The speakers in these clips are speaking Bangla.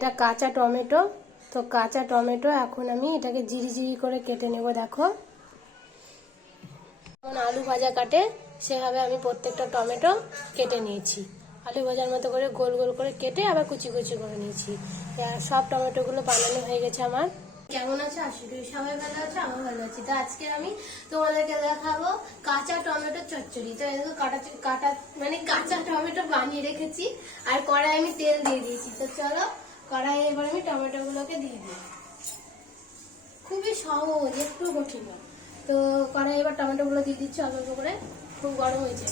এটা কাঁচা টমেটো। তো কাঁচা টমেটো এখন আমি এটাকে জিরি জিরি করে কেটে নেব। দেখো যেমন আলু ভাজা কাটে সেভাবে আমি প্রত্যেকটা টমেটো কেটে নিয়েছি। আলু ভাজার মতো করে গোল গোল করে কেটে আবার কুচি কুচি করে নিয়েছি। সব টমেটোগুলো বানানো হয়ে গেছে আমার। কেমন আছে আশা করি সবাই ভালো আছে, আমি ভালো আছি। তো আজকে আমি তোমাদেরকে দেখাবো কাঁচা টমেটো চচ্চড়ি। তো এগুলো কাটা মানে কাঁচা টমেটো বানিয়ে রেখেছি আর কড়াই আমি তেল দিয়ে দিয়েছি। তো চলো কড়াই এবার আমি টমেটো গুলোকে দিয়ে দিই। খুবই সহজ, একটু কঠিন না। তো কড়াই এবার টমেটো গুলো দিয়ে দিচ্ছি অল্প অল্প করে। খুব গরম হয়েছে,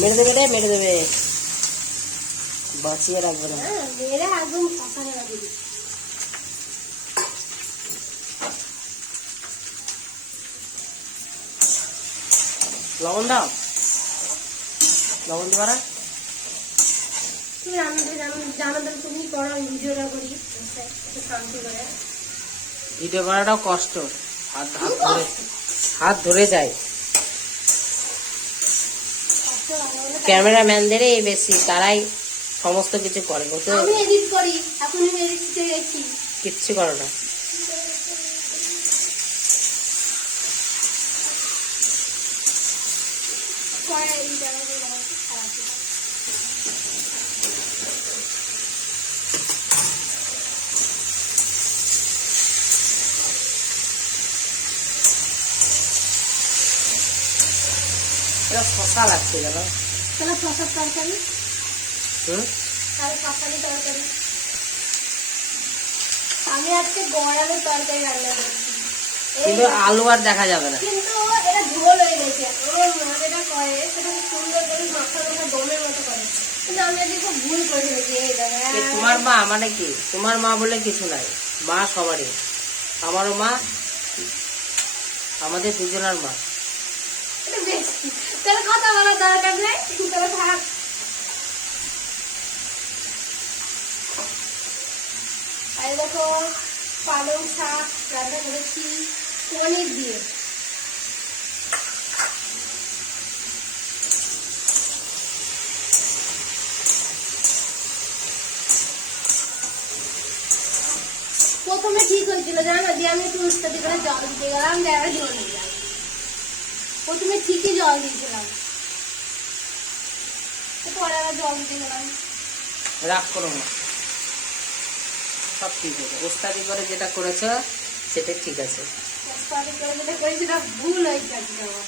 মেরে দেবে রে, মেরে দেবে, বাঁচিয়ে রাখবে না। হ্যাঁ মেরে একদম ফাঁকা রাখি দিচ্ছি। লবণ দাও, লবণ দিবা না? তুমি রান্নাটা জানো তো, তুমি করো, আমি ভিডিওটা করি শান্তি করে। ভিডিও করাটাও কষ্ট, হাত ধরে যায়। ক্যামেরাম্যানদের বেশি, তারাই সমস্ত কিছু করে। আমি এডিট করি, এখন আমি এডিট শিখে গেছি। কিচ্ছু করো না। এটা শশা লাগছে কেন? তাহলে শশার তরকারি, তাহলে তরকারি। আমি আজকে গড়ালের তরকারি রান্না করছি, কিন্তু আলু আর দেখা যাবে না। কিন্তু এটা ঝোল হয়ে গেছে। আমার মা যেটা করে সেটা সুন্দর করে মাখা মাখা দমের মতো করে, কিন্তু আমি আজকে খুব ভুল করে ফেলেছি। তোমার মা মানে কি? তোমার মা বলে কিছু নাই, মা সবারই। আমারও মা, আমাদের দুজনের মা। তাহলে কথা বলার দরকার নেই, তাহলে থাক। আর দেখো পালং শাক রান্না করেছি পনির দিয়ে। প্রথমে ঠিক হয়েছিল জানো, দিয়ে আমি একটু উস্তাদি করে জল দিতে গেলাম, দেখা জল দিয়ে গেলাম। প্রথমে ঠিকই জল দিয়েছিলাম, পরে আবার জল দিতে গেলাম। রাগ করো না, সব ঠিক আছে। ওস্তাদি করে যেটা করেছো সেটা ঠিক আছে। ওস্তাদি করে যেটা করেছি সেটা ভুল হয়েছে আজকে আমার।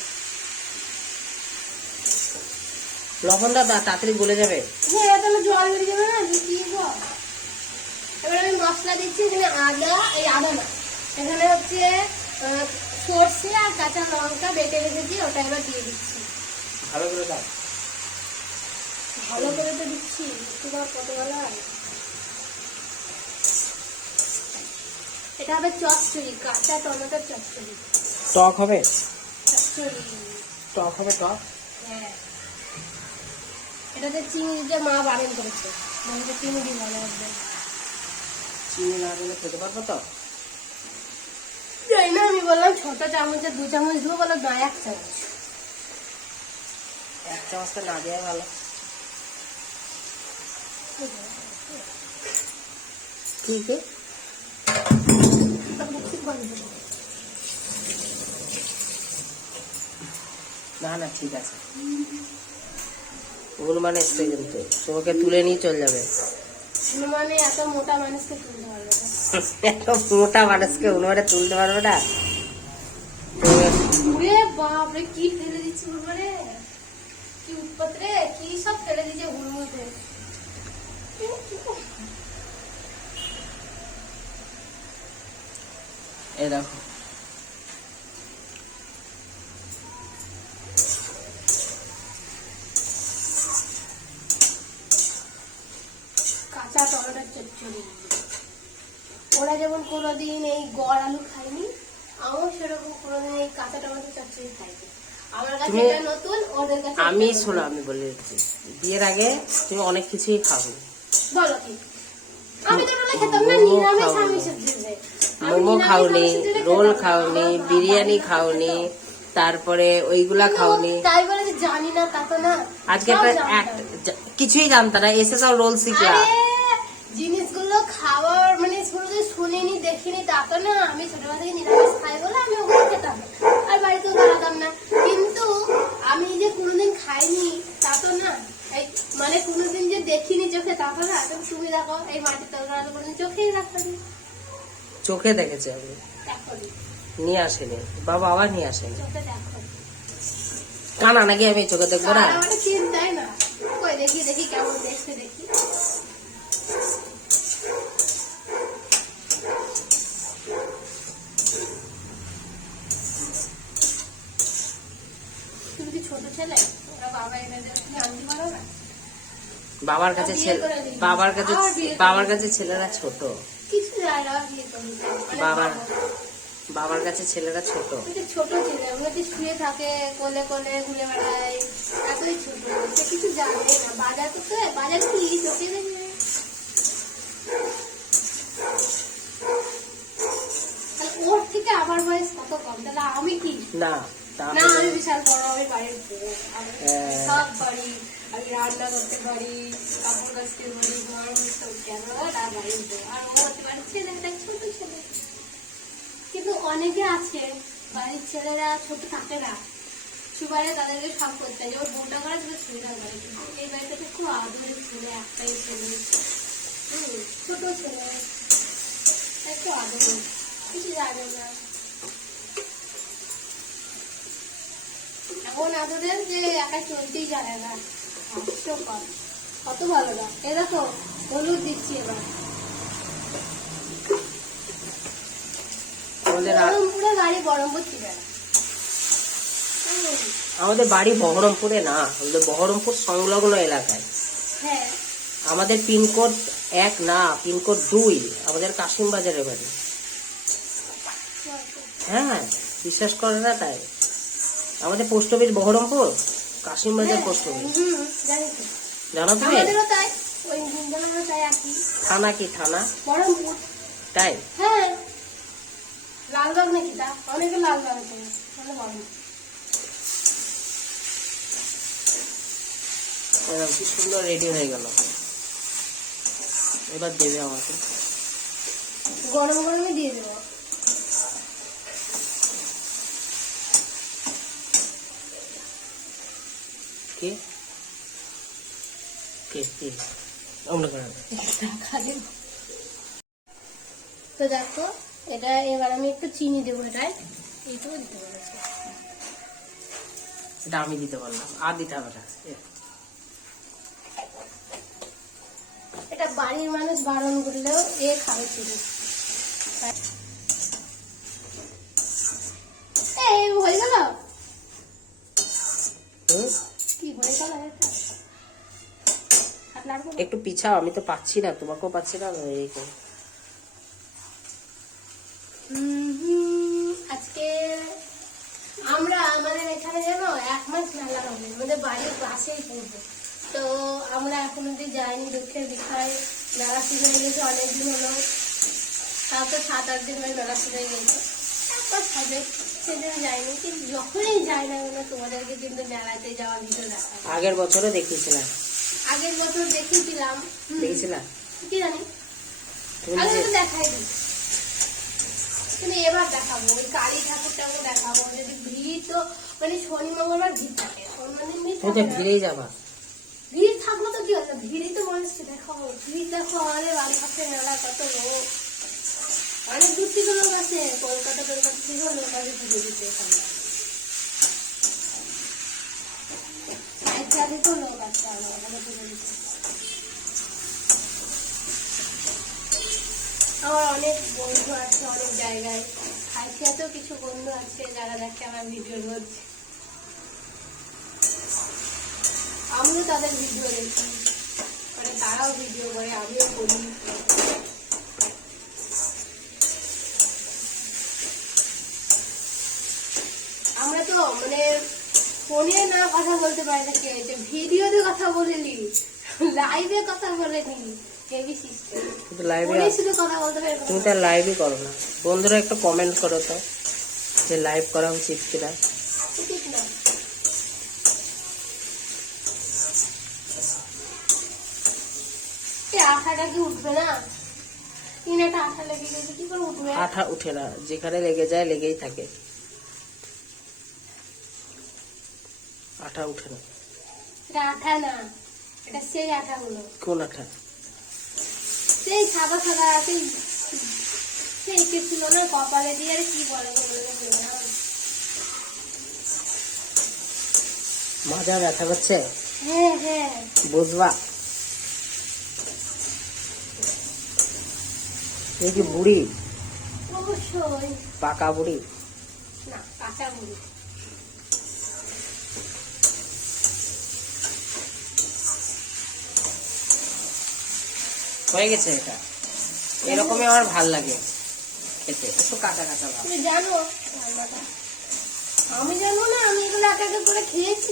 লবণটা তাড়াতাড়ি গলে যাবে। হ্যাঁ তাহলে জল বেরিয়ে যাবে না, দিয়ে জল। এবার আমি মশলা দিচ্ছি। এখানে আদা না, এখানে হচ্ছে সর্ষে আর কাঁচা লঙ্কা বেটে রেখেছি, ওটা এবার দিয়ে দিচ্ছি। ভালো করে দাও। ভালো করে তো দিচ্ছি, কত ভালো হয়। এটা হবে চচ্চড়ি, কাঁচা টমেটোর চচ্চড়ি। টক হবে? চচ্চড়ি টক হবে, টক। হ্যাঁ, এটাতে চিনি দিতে মা বারণ করেছে, মানে চিনি দিই ভালো হবে। চিনি না দিলে খেতে পারবো তো? জানি না, আমি বললাম ছোট চামচে 2 চামচ দেবো, বলো না 1 চামচ। 1 চামচ তো না দেওয়াই ভালো। ঠিক আছে, না না ঠিক আছে। হনুমান এসছে কিন্তু, তোমাকে তুলে নিয়ে চলে যাবে। হনুমানে এত মোটা মানুষকে তুলতে পারবে না। এত মোটা মানুষকে হনুমানে তুলতে পারবে না। বাপরে কি ফেলে দিচ্ছে হনুমানে, কি উৎপাত রে, কি সব ফেলে দিচ্ছে হনুমানে। এই দেখো, কাঁচা টমেটোর চচ্চড়ি। ওরা যেমন কোনোদিন এই গড় আলু খায়নি, আমার সেরকম কোনোদিন এই কাঁচা টমেটোর চচ্চড়ি খাইনি। আমার কাছে এটা নতুন, ওদের কাছে। আমি শোনো, আমি বলে দিচ্ছি, বিয়ের আগে তুমি অনেক কিছুই খাও। বলো কি? আমি তো রোল খেতাম না, নিরামিষ আমিষের দিনে। মোমো খাওনি, রোল খাওনি, বিরিয়ানি খাওনি, তারপরে ওইগুলা খাওনি। তাই বলে যে জানি না তা তো না। আজকে কিছুই জানতা না, এসে সব রোল শিখলা। জিনিস খাবার মানে শুরুতে শুনিনি দেখিনি তা তো না, আমি ছোটবেলা থেকে নিরামিষ খাই বলে আমি ওগুলো খেতাম আর বাড়িতেও দাঁড়াতাম না, কিন্তু আমি যে কোনোদিন খাইনি তা তো না, এই মানে কোনোদিন যে দেখিনি চোখে তা তো না। তুমি দেখো এই মাটির তরকারি কোনোদিন চোখেই রাখতাম, চোখে দেখেছি আমি, দেখো নিয়ে আসেনি, বাবা আবার নিয়ে আসেনি। চোখে দেখো কানা নাকি আমি চোখে দেখবো না? আমার চিন্তাই না, কই দেখি দেখি কেমন দেখতে দেখি। তুমি কি ছোট ছেলে? ওরা বাবা এনে দেয়, তুমি আনতে পারো না? বাবার কাছে বাবার কাছে ছেলেরা ছোট, কিছু যায় না, বিয়ে করে দিতে। মানে বাবার কাছে ছেলেরা ছোট। ওই যে ছোট ছেলে, ওগুলো যে শুয়ে থাকে কোলে কোলে ঘুরে বেড়ায়, এতই ছোট, সে কিছু জানে না। বাজার করতে বাজার কি চোখে দেখবে? ওর থেকে আমার বয়স কত কম, তাহলে আমি কি না? না আমি বিশাল বড়, আমি বাড়ির বউ, আমি সব পারি, আমি রান্না করতে পারি, কাপড় কাচতে পারি, ঘর মুছতে কেন না বাড়ির বউ। আর ও হতে পারে ছেলেটা ছোট ছেলে। কিন্তু অনেকে আছে বাড়ির ছেলেরা ছোট থাকে না, সুবারে তাদেরকে সব করতে হয়, যেমন বউটা করে তাদের ছেলেরা করে। কিন্তু এই বাড়িটাতে খুব আদরের ছেলে, একটাই ছেলে, ছোট ছেলে, একটু আদরের, কিছু জানে না এমন আদরের যে একা চলতেই জানে না। হাস্যকর, কত ভালো না। এ দেখো হলুদ দিচ্ছি এবার। বহরমপুরে বাড়ি, বহরমপুর ঠিকানা। আমাদের বাড়ি বহরমপুরে না, আমাদের বহরমপুর সংলগ্ন এলাকায়। হ্যাঁ আমাদের পিনকোড 1 না, পিনকোড 2, আমাদের কাশিম বাজারে বাড়ি। হ্যাঁ বিশ্বাস করে না তাই। আমাদের পোস্ট অফিস বহরমপুর, কাশিম বাজার পোস্ট অফিস, জানো তুমি? থানা কি থানা? বহরমপুর। তাই? হ্যাঁ লালবাগ নাকি, তা অনেকে লালবাগ আছে, মানে বহরমপুর। কি সুন্দর রেডি হয়ে গেল, এবার দেবে আমাকে। গরম গরমে দিয়ে দেবো। কে কে কে অন্য করে তো দেখো এটা এবার আমি একটু চিনি দেবো, এটাই এইটুকু দিতে বলেছি। এটা আমি দিতে পারলাম, আর দিতে হবে না। এটা বাড়ির মানুষ বারণ করলেও এ খাবে চিনি। এই হয়ে গেল, কি হয়ে গেল এটা? হাত নাড়বো না? একটু পিছাও, আমি তো পাচ্ছি না, তোমাকেও পাচ্ছি না। এইরকম আজকে আমরা আমাদের এখানে যেন 1 মাস মেলা হবে, আমাদের বাড়ির পাশেই পড়বে। তো আমরা এখন অব্দি যাইনি, দুঃখের বিষয়। মেলা শুরু হয়ে গেছে অনেকদিন হলো, তাও তো 7-8 দিন হয়ে মেলা শুরু হয়ে গেছে, একবার হবে সেদিন যাইনি। কিন্তু যখনই যাই না কেন তোমাদেরকে কিন্তু মেলাতে যাওয়ার ভিডিও দেখা। আগের বছরও দেখিয়েছিলাম, আগের বছর দেখিয়েছিলাম, দেখেছিলাম কি জানি তুমি আগে নিজে। তো দেখাইনি, কিন্তু এবার দেখাবো। ওই কালী ঠাকুরটাকে দেখাবো। যদি ভিড় তো মানে শনি মঙ্গলবার ভিড় থাকে, অন্যদিন ভিড় তুমি তো থাকে না। ভিড়েই যাবা। ভিড় থাকলো তো কি হচ্ছে, ভিড়ই তো মানুষকে দেখাবো। ভিড় দেখো আমাদের বালুঘাটে মেলায় কত লোক, অনেক দূর থেকে লোক আছে, কলকাতা থেকেও লোক আছে পুজো দিতে এখানে। সাহিত্যাদিকেও লোক আছে আমাদের পুজো দিতে। আমার অনেক বন্ধু আছে অনেক জায়গায়, খাইছিয়াতেও কিছু বন্ধু আছে যারা দেখে আমার ভিডিও রোজ। আমিও তাদের ভিডিও দেখি, মানে তারাও ভিডিও করে, আমিও করি। আমরা তো মানে ফোনে না কথা বলতে পারি না, কে হয়েছে ভিডিওতে কথা বলিনি, লাইভে কথা বলেনি, হেভি সিস্টেম। লাইভে শুধু কথা বলতে পারি। তুমি তো লাইভই করো না। বন্ধুরা একটু কমেন্ট করো তো যে লাইভ করা উচিত কিনা। ঠিক না, এই আশাটা কি উঠবে না? তিন একটা আঠা লেগে গেছে, কি করে উঠবে? আঠা উঠে না, যেখানে লেগে যায় লেগেই থাকে, আঠা উঠে না। এটা আঠা না, এটা সেই আঠা হলো, কোন আঠা? সেই সাদা সাদা, সেই সেই কে ছিল না কপালে দিয়ে, আরে কি বলে না। মাজা ব্যথা করছে, হ্যাঁ হ্যাঁ বুঝবা। এই কি বুড়ি, অবশ্যই। পাকা বুড়ি? না, কাঁচা মুড়ি। হয়ে গেছে এটা, এরকমই আমার ভাল লাগে খেতে, একটু কাঁচা কাঁচা ভাব। তুমি জানো রান্নাটা? আমি জানো না, আমি এগুলো এক এক করে খেয়েছি।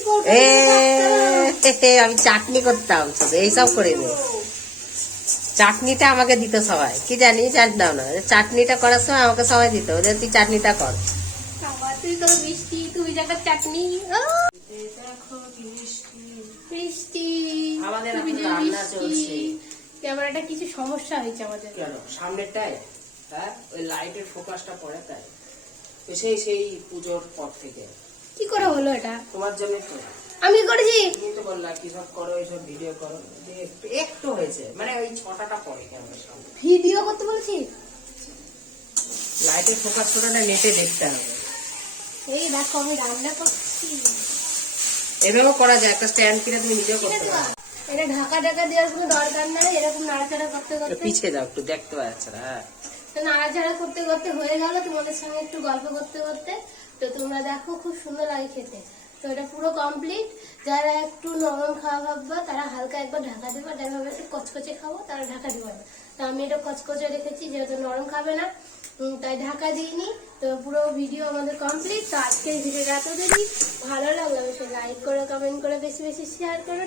আমি চাটনি করতাম শুধু, এইসব করে নি। চাটনিটা আমাকে দিত সবাই, কি জানি জানতাম না, চাটনিটা করার সময় আমাকে সবাই দিত, যে তুই চাটনিটা কর। আমার তুই তো মিষ্টি, তুমি যাকে চাটনি। মিষ্টি, আমাদের তুমি এখন যে রান্না মিষ্টি। চলছে। এবার একটা কিছু সমস্যা হয়েছে আমাদের। কেন সামনেরটাই? হ্যাঁ, ওই লাইটের ফোকাসটা পড়ে তাই। তো সেই পুজোর পর থেকে। কি করে হলো এটা? তোমার জন্য তো, আমি করেছি। তুমি তো বললা কি সব করো, এইসব ভিডিও করো, যে একটু একটু হয়েছে, মানে ওই ছটাটা পড়ে ক্যামেরার সামনে। ভিডিও করতে বলেছি। লাইটের ফোকাস করে না, নেটে দেখতে হবে। এই দেখো আমি রান্না করছি। এভাবেও করা যায়, একটা স্ট্যান্ড কিনে তুমি নিজেও করতে পারো। এটা ঢাকা ঢাকা দেওয়ার কোনো দরকার নাই, এরকম নাড়াচাড়া করতে করতে পিছিয়ে যাও একটু, দেখতে পাচ্ছ না? হ্যাঁ, তো নাড়াচাড়া করতে করতে হয়ে গেল, তোমাদের সঙ্গে একটু গল্প করতে করতে। তো তোমরা দেখো, খুব সুন্দর লাগে খেতে। তো এটা পুরো কমপ্লিট। যারা একটু নরম খাওয়া ভাববা তারা হালকা একবার ঢাকা দিবা, যারা ভাবে একটু কচকচে খাবো তারা ঢাকা দিবা না। তো আমি এটা কচকচে রেখেছি, যেহেতু নরম খাবে না, তাই ঢাকা দিইনি। তো পুরো ভিডিও আমাদের কমপ্লিট। তো আজকের ভিডিওটা এত দেরি ভালো লাগলো, অবশ্যই লাইক করে, কমেন্ট করে, বেশি বেশি শেয়ার করো।